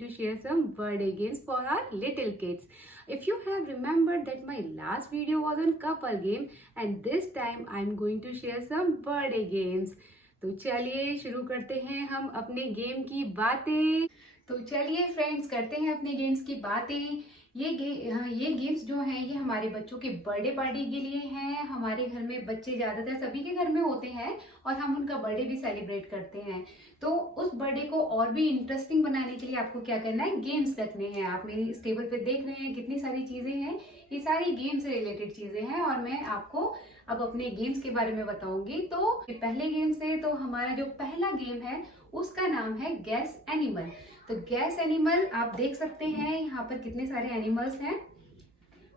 to share some birthday games for our little kids. If you have remembered that my last video was on couple game and this time I'm going to share some birthday games. तो चलिए शुरू करते हैं हम अपने game की बातें। तो चलिए फ्रेंड्स करते हैं अपने गेम्स की बातें। ये गेम्स जो हैं ये हमारे बच्चों के बर्थडे पार्टी के लिए हैं। हमारे घर में बच्चे ज़्यादातर सभी के घर में होते हैं और हम उनका बर्थडे भी सेलिब्रेट करते हैं। तो उस बर्थडे को और भी इंटरेस्टिंग बनाने के लिए आपको क्या करना है, गेम्स रखने हैं। आप मेरी इस टेबल पे देख रहे हैं कितनी सारी चीज़ें हैं, ये सारी गेम से रिलेटेड चीज़ें हैं और मैं आपको अब अपने गेम्स के बारे में बताऊंगी। तो पहले गेम से तो हमारा जो पहला गेम है उसका नाम है गैस एनिमल। तो गैस एनिमल आप देख सकते हैं यहाँ पर कितने सारे एनिमल्स हैं।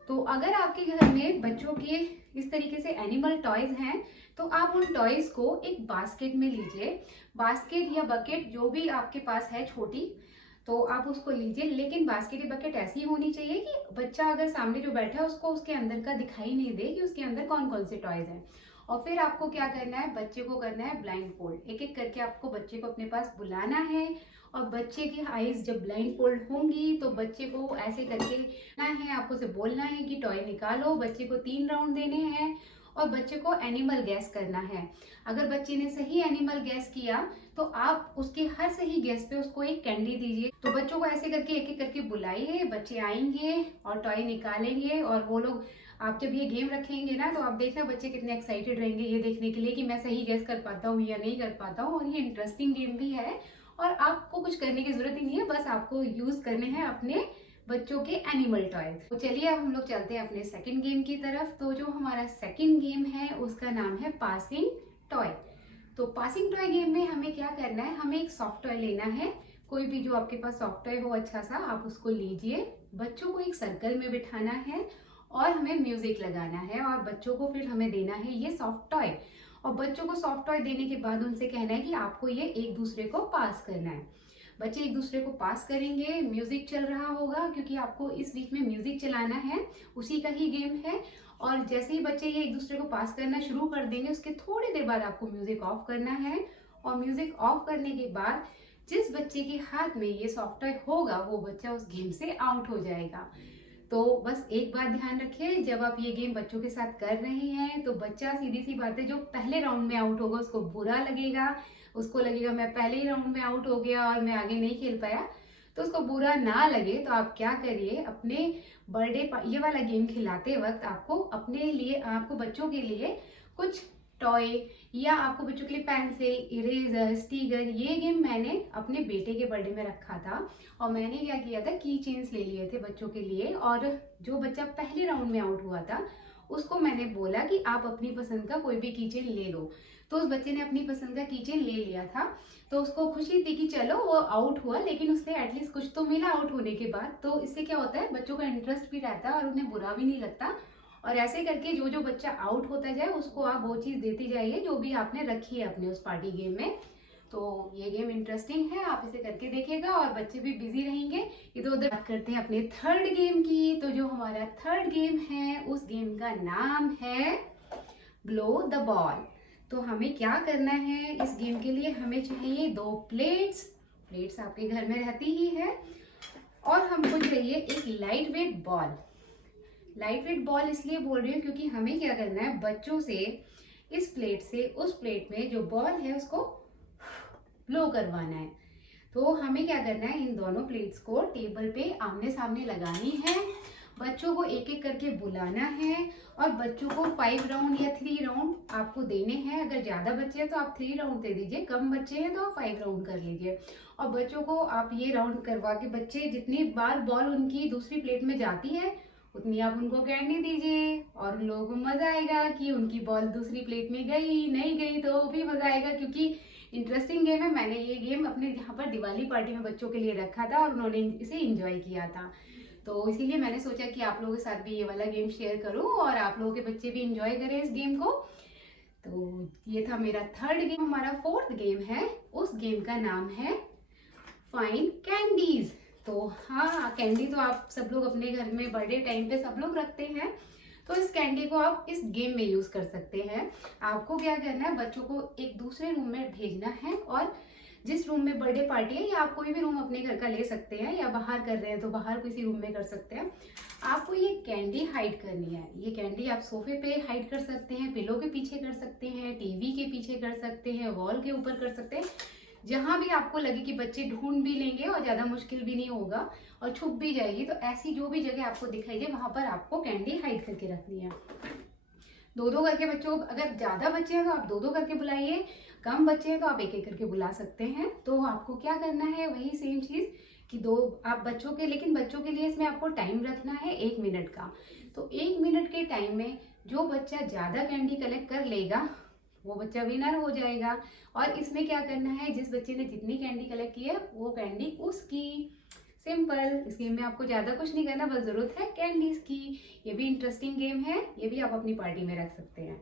तो अगर आपके घर में बच्चों के इस तरीके से एनिमल टॉयज हैं तो आप उन टॉयज को एक बास्केट में लीजिए। बास्केट या बकेट जो भी आपके पास है छोटी, तो आप उसको लीजिए। लेकिन बास्केट या बकेट ऐसी होनी चाहिए कि बच्चा अगर सामने जो बैठा है उसको उसके अंदर का दिखाई नहीं दे कि उसके अंदर कौन कौन से टॉयज हैं। और फिर आपको क्या करना है, बच्चे को करना है ब्लाइंड फोल्ड। एक एक करके आपको बच्चे को अपने पास बुलाना है और बच्चे की आईज जब ब्लाइंड फोल्ड होंगी तो बच्चे को ऐसे करके ना है, आपको से बोलना है कि टॉय निकालो। बच्चे को 3 राउंड देने हैं और बच्चे को एनिमल गैस करना है। अगर बच्चे ने सही एनिमल गैस किया तो आप उसके हर सही गैस पे उसको एक कैंडी दीजिए। तो बच्चों को ऐसे करके एक एक करके बुलाइए, बच्चे आएंगे और टॉय निकालेंगे और वो लोग, आप जब ये गेम रखेंगे ना तो आप देखना बच्चे कितने एक्साइटेड रहेंगे ये देखने के लिए कि मैं सही गैस कर पाता हूँ या नहीं कर पाता हूँ। और ये इंटरेस्टिंग गेम भी है और आपको कुछ करने की जरूरत ही नहीं है, बस आपको यूज करने हैं अपने बच्चों के एनिमल टॉयज। तो चलिए अब हम लोग चलते हैं अपने सेकंड गेम की तरफ। तो जो हमारा सेकंड गेम है उसका नाम है पासिंग टॉय। तो पासिंग टॉय गेम में हमें क्या करना है, हमें एक सॉफ्ट टॉय लेना है। कोई भी जो आपके पास सॉफ्ट टॉय हो अच्छा सा, आप उसको लीजिए। बच्चों को एक सर्कल में बिठाना है और हमें म्यूजिक लगाना है और बच्चों को फिर हमें देना है ये सॉफ्ट टॉय। और बच्चों को सॉफ्ट टॉय देने के बाद उनसे कहना है कि आपको ये एक दूसरे को पास करना है। बच्चे एक दूसरे को पास करेंगे, म्यूजिक चल रहा होगा क्योंकि आपको इस बीच में म्यूजिक चलाना है, उसी का ही गेम है। और जैसे ही बच्चे ये एक दूसरे को पास करना शुरू कर देंगे उसके थोड़ी देर बाद आपको म्यूजिक ऑफ करना है। और म्यूजिक ऑफ करने के बाद जिस बच्चे के हाथ में ये सॉफ्ट टॉय होगा वो बच्चा उस गेम से आउट हो जाएगा। तो बस एक बात ध्यान रखिए, जब आप ये गेम बच्चों के साथ कर रहे हैं तो बच्चा, सीधी सी बात है, जो पहले राउंड में आउट होगा उसको बुरा लगेगा। उसको लगेगा मैं पहले ही राउंड में आउट हो गया और मैं आगे नहीं खेल पाया। तो उसको बुरा ना लगे तो आप क्या करिए, अपने बर्थडे ये वाला गेम खिलाते वक्त आपको अपने लिए, आपको बच्चों के लिए कुछ टॉय या आपको बच्चों के लिए पेंसिल, इरेजर, स्टिकर, ये गेम मैंने अपने बेटे के बर्थडे में रखा था। और मैंने क्या किया था, की चेन्स ले लिए थे बच्चों के लिए। और जो बच्चा पहले राउंड में आउट हुआ था उसको मैंने बोला कि आप अपनी पसंद का कोई भी की चेन ले लो। तो उस बच्चे ने अपनी पसंद का की चेन ले लिया था। तो उसको खुशी थी कि चलो वो आउट हुआ, लेकिन उससे एटलीस्ट कुछ तो मिला आउट होने के बाद। तो इससे क्या होता है, बच्चों का इंटरेस्ट भी रहता है और उन्हें बुरा भी नहीं लगता। और ऐसे करके जो जो बच्चा आउट होता जाए उसको आप वो चीज देते जाइए जो भी आपने रखी है अपने उस पार्टी गेम में। तो ये गेम इंटरेस्टिंग है, आप इसे करके देखिएगा और बच्चे भी बिजी रहेंगे। इधर उधर बात करते हैं अपने थर्ड गेम की। तो जो हमारा थर्ड गेम है उस गेम का नाम है ब्लो द बॉल। तो हमें क्या करना है, इस गेम के लिए हमें चाहिए 2 प्लेट्स आपके घर में रहती ही है। और हमको चाहिए एक light weight ball. Light weight ball इसलिए बोल रही हूँ क्योंकि हमें क्या करना है, बच्चों से इस प्लेट से उस प्लेट में जो बॉल है उसको ब्लो करवाना है। तो हमें क्या करना है, इन दोनों प्लेट्स को टेबल पे आमने सामने लगानी है। बच्चों को एक एक करके बुलाना है और बच्चों को 5 राउंड या 3 राउंड आपको देने हैं। अगर ज्यादा बच्चे हैं तो आप 3 राउंड दे दीजिए, कम बच्चे हैं तो आप 5 राउंड कर लीजिए। और बच्चों को आप ये राउंड करवा के, बच्चे जितनी बार बॉल उनकी दूसरी प्लेट में जाती है उतनी आप उनको कैंडी दीजिए। और उन लोगों को मजा आएगा कि उनकी बॉल दूसरी प्लेट में गई नहीं गई तो भी मजा आएगा, क्योंकि इंटरेस्टिंग गेम है। मैंने ये गेम अपने यहाँ पर दिवाली पार्टी में बच्चों के लिए रखा था और उन्होंने इसे एंजॉय किया था। तो इसीलिए मैंने सोचा कि आप लोगों के साथ भी ये वाला गेम शेयर करूं और आप लोगों के बच्चे भी एंजॉय करें इस गेम को। तो ये था मेरा थर्ड गेम। हमारा फोर्थ गेम है, उस गेम का नाम है फाइंड कैंडीज। तो हाँ, कैंडी तो आप सब लोग अपने घर में बर्थडे टाइम पे सब लोग रखते हैं। तो इस कैंडी को आप इस गेम में यूज कर सकते हैं। आपको क्या करना है, बच्चों को एक दूसरे रूम में भेजना है और जिस रूम में बर्थडे पार्टी है, या आप कोई भी रूम अपने घर का ले सकते हैं, या बाहर कर रहे हैं तो बाहर किसी रूम में कर सकते हैं। आपको ये कैंडी हाइड करनी है। ये कैंडी आप सोफे पे हाइड कर सकते हैं, पिलो के पीछे कर सकते हैं, टीवी के पीछे कर सकते हैं, वॉल के ऊपर कर सकते हैं। जहां भी आपको लगे कि बच्चे ढूंढ भी लेंगे और ज्यादा मुश्किल भी नहीं होगा और छुप भी जाएगी, तो ऐसी जो भी जगह आपको दिखाई दे वहां पर आपको कैंडी हाइड करके रखनी है। दो दो करके बच्चों, अगर ज्यादा बच्चे हैं तो आप दो दो करके बुलाइए, कम बच्चे हैं तो आप एक एक करके बुला सकते हैं। तो आपको क्या करना है, वही सेम चीज कि दो आप बच्चों के, लेकिन बच्चों के लिए इसमें आपको टाइम रखना है 1 मिनट का। तो 1 मिनट के टाइम में जो बच्चा ज्यादा कैंडी कलेक्ट कर लेगा वो बच्चा विनर हो जाएगा। और इसमें क्या करना है, जिस बच्चे ने जितनी कैंडी कलेक्ट की है वो कैंडी उसकी। सिंपल। इस गेम में आपको ज्यादा कुछ नहीं करना, बस जरूरत है कैंडीज की। ये भी इंटरेस्टिंग गेम है, ये भी आप अपनी पार्टी में रख सकते हैं।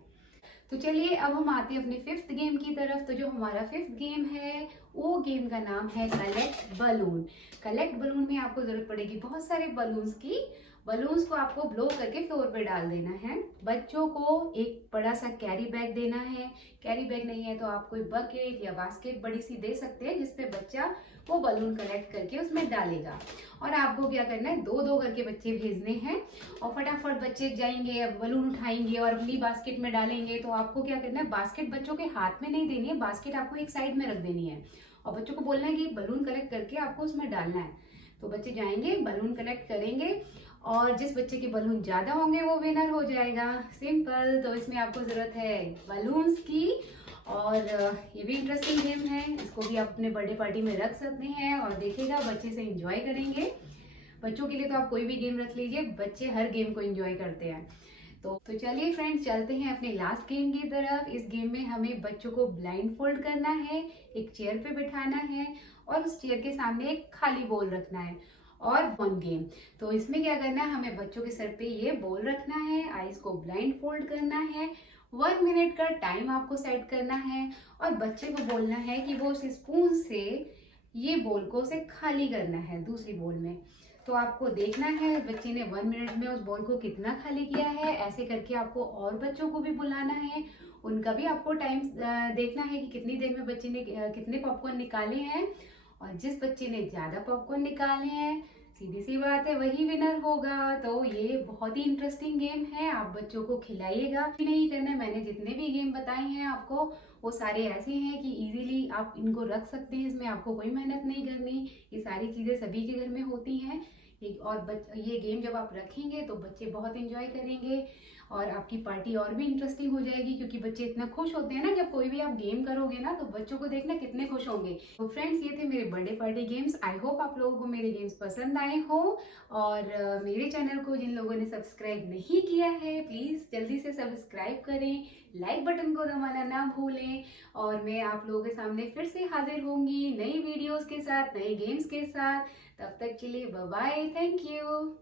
तो चलिए अब हम आते हैं अपने 5th गेम की तरफ। तो जो हमारा 5th गेम है वो गेम का नाम है कलेक्ट बलून। कलेक्ट बलून में आपको जरूरत पड़ेगी बहुत सारे बलून्स की। बलून्स को आपको ब्लो करके फ्लोर पे डाल देना है। बच्चों को एक बड़ा सा कैरी बैग देना है। कैरी बैग नहीं है तो आप कोई बकेट या बास्केट बड़ी सी दे सकते हैं, जिसपे बच्चा वो बलून कलेक्ट करके उसमें डालेगा। और आपको क्या करना है, दो दो करके बच्चे भेजने हैं और फटाफट बच्चे जाएंगे, बलून उठाएंगे और अपनी बास्केट में डालेंगे। तो आपको क्या करना है, बास्केट बच्चों के हाथ में नहीं देनी है, बास्केट आपको एक साइड में रख देनी है और बच्चों को बोलना है कि बलून कलेक्ट करके आपको उसमें डालना है। तो बच्चे जाएंगे, बलून कलेक्ट करेंगे और जिस बच्चे के बलून ज्यादा होंगे वो विनर हो जाएगा। सिंपल। तो इसमें आपको जरूरत है बलून्स की। और ये भी इंटरेस्टिंग गेम है, इसको भी आप अपने बर्थडे पार्टी में रख सकते हैं और देखिएगा बच्चे से एंजॉय करेंगे। बच्चों के लिए तो आप कोई भी गेम रख लीजिए, बच्चे हर गेम को एंजॉय करते हैं। तो चलिए फ्रेंड्स, चलते हैं अपने लास्ट गेम की तरफ। इस गेम में हमें बच्चों को ब्लाइंड फोल्ड करना है, एक चेयर पे बिठाना है और उस चेयर के सामने एक खाली बॉल रखना है और 1 गेम। तो इसमें क्या करना है, हमें बच्चों के सर पे ये बॉल रखना है, आईज को ब्लाइंड फोल्ड करना है, 1 मिनट का टाइम आपको सेट करना है और बच्चे को बोलना है कि वो उस स्पून से ये बॉल को उसे खाली करना है दूसरी बॉल में। तो आपको देखना है बच्चे ने 1 मिनट में उस बॉल को कितना खाली किया है। ऐसे करके आपको और बच्चों को भी बुलाना है, उनका भी आपको टाइम देखना है कि कितनी देर में बच्चे ने कितने पॉपकॉर्न निकाले हैं। और जिस बच्चे ने ज्यादा पॉपकॉर्न निकाले हैं, सीधी सी बात है, वही विनर होगा। तो ये बहुत ही इंटरेस्टिंग गेम है, आप बच्चों को खिलाइएगा। नहीं करना, मैंने जितने भी गेम बताए हैं आपको वो सारे ऐसे हैं कि इजीली आप इनको रख सकते हैं, इसमें आपको कोई मेहनत नहीं करनी। ये सारी चीजें सभी के घर में होती हैं। ये गेम जब आप रखेंगे तो बच्चे बहुत एंजॉय करेंगे और आपकी पार्टी और भी इंटरेस्टिंग हो जाएगी, क्योंकि बच्चे इतना खुश होते हैं ना जब कोई भी आप गेम करोगे ना, तो बच्चों को देखना कितने खुश होंगे। तो फ्रेंड्स, ये थे मेरे birthday party games. I hope आप लोगों को मेरे गेम्स पसंद आए हो। और मेरे चैनल को जिन लोगों ने सब्सक्राइब नहीं किया है, प्लीज जल्दी से सब्सक्राइब करें, लाइक बटन को दबाना ना भूलें। और मैं आप लोगों के सामने फिर से हाजिर होंगी नई वीडियोस के साथ, नए गेम्स के साथ। तब तक के लिए बाय बाय, थैंक यू।